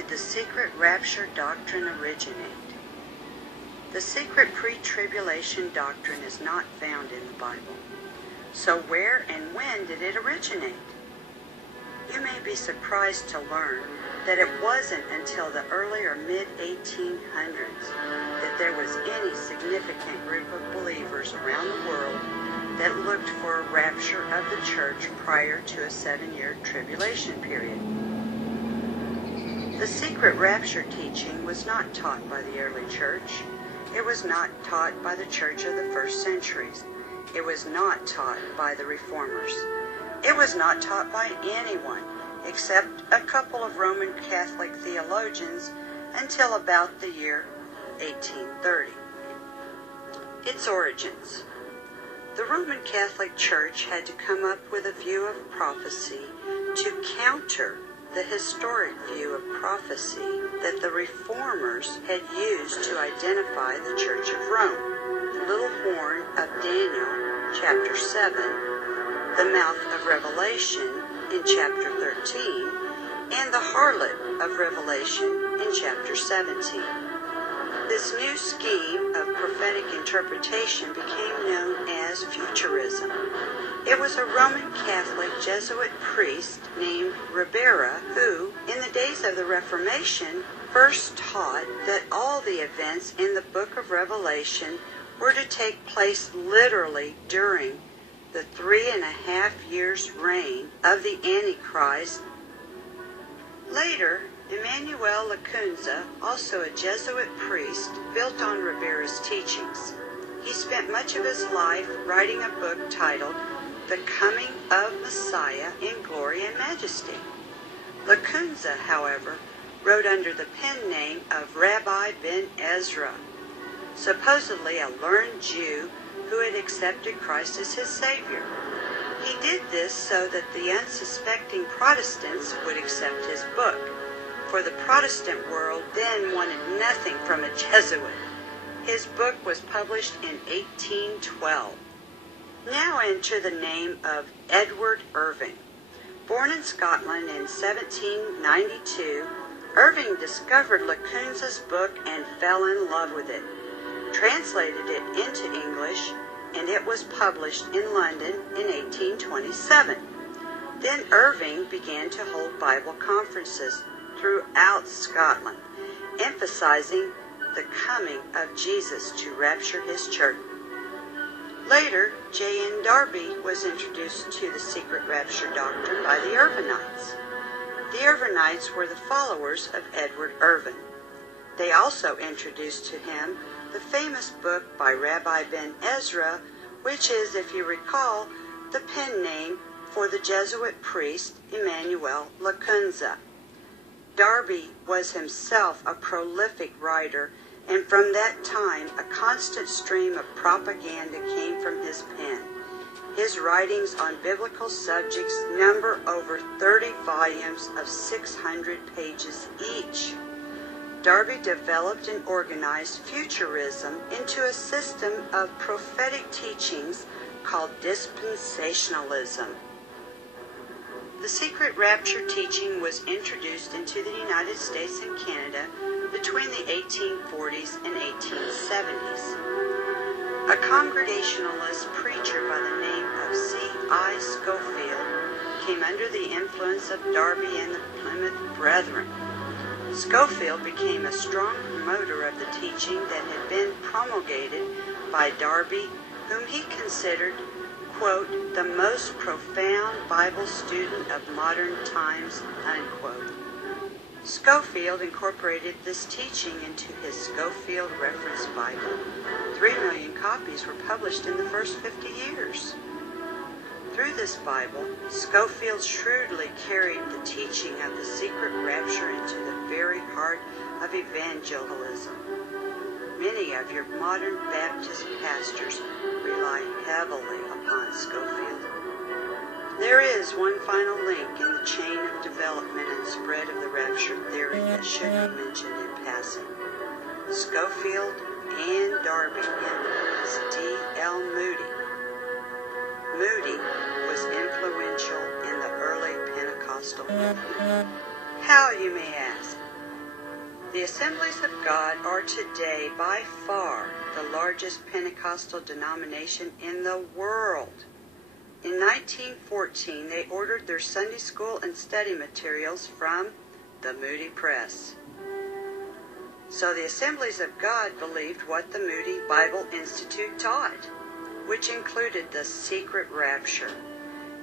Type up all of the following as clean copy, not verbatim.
did the secret rapture doctrine originate? The secret pre-tribulation doctrine is not found in the Bible. So where and when did it originate? You may be surprised to learn that it wasn't until the early or mid-1800s that there was any significant group of believers around the world that looked for a rapture of the church prior to a 7-year tribulation period. The secret rapture teaching was not taught by the early church. It was not taught by the church of the first centuries. It was not taught by the reformers. It was not taught by anyone except a couple of Roman Catholic theologians until about the year 1830. Its origins. The Roman Catholic Church had to come up with a view of prophecy to counter the historic view of prophecy that the reformers had used to identify the Church of Rome, the little horn of Daniel, chapter 7, the mouth of Revelation in chapter 13, and the harlot of Revelation in chapter 17. This new scheme of prophetic interpretation became known as Futurism. It was a Roman Catholic Jesuit priest named Ribera who, in the days of the Reformation, first taught that all the events in the book of Revelation were to take place literally during the 3.5 years reign of the Antichrist. Later, Emmanuel Lacunza, also a Jesuit priest, built on Ribera's teachings. He spent much of his life writing a book titled The Coming of Messiah in Glory and Majesty. Lacunza, however, wrote under the pen name of Rabbi Ben Ezra, supposedly a learned Jew who had accepted Christ as his Savior. He did this so that the unsuspecting Protestants would accept his book, for the Protestant world then wanted nothing from a Jesuit. His book was published in 1812. Now enter the name of Edward Irving. Born in Scotland in 1792, Irving discovered Lacunza's book and fell in love with it, translated it into English, and it was published in London in 1827. Then Irving began to hold Bible conferences throughout Scotland, emphasizing the coming of Jesus to rapture his church. Later, J.N. Darby was introduced to the secret rapture doctrine by the Irvinites. The Irvinites were the followers of Edward Irving. They also introduced to him the famous book by Rabbi Ben Ezra, which is, if you recall, the pen name for the Jesuit priest Emmanuel Lacunza. Darby was himself a prolific writer, and from that time a constant stream of propaganda came from his pen. His writings on biblical subjects number over 30 volumes of 600 pages each. Darby developed and organized Futurism into a system of prophetic teachings called dispensationalism. The secret rapture teaching was introduced into the United States and Canada between the 1840s and 1870s. A Congregationalist preacher by the name of C.I. Scofield came under the influence of Darby and the Plymouth Brethren. Scofield became a strong promoter of the teaching that had been promulgated by Darby, whom he considered, quote, the most profound Bible student of modern times, unquote. Scofield incorporated this teaching into his Scofield Reference Bible. 3 million copies were published in the first 50 years. Through this Bible, Scofield shrewdly carried the teaching of the secret rapture into the very heart of evangelism. Many of your modern Baptist pastors rely heavily upon Scofield. There is one final link in the chain of development and spread of the rapture theory that should be mentioned in passing. Scofield and Darby influenced D.L. Moody. Moody was influential in the early Pentecostal movement. How, you may ask? The Assemblies of God are today by far the largest Pentecostal denomination in the world. In 1914, they ordered their Sunday school and study materials from the Moody Press. So the Assemblies of God believed what the Moody Bible Institute taught, which included the secret rapture.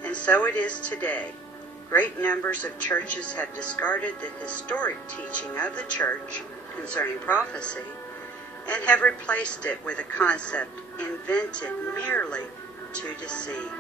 And so it is today. Great numbers of churches have discarded the historic teaching of the church concerning prophecy and have replaced it with a concept invented merely to deceive.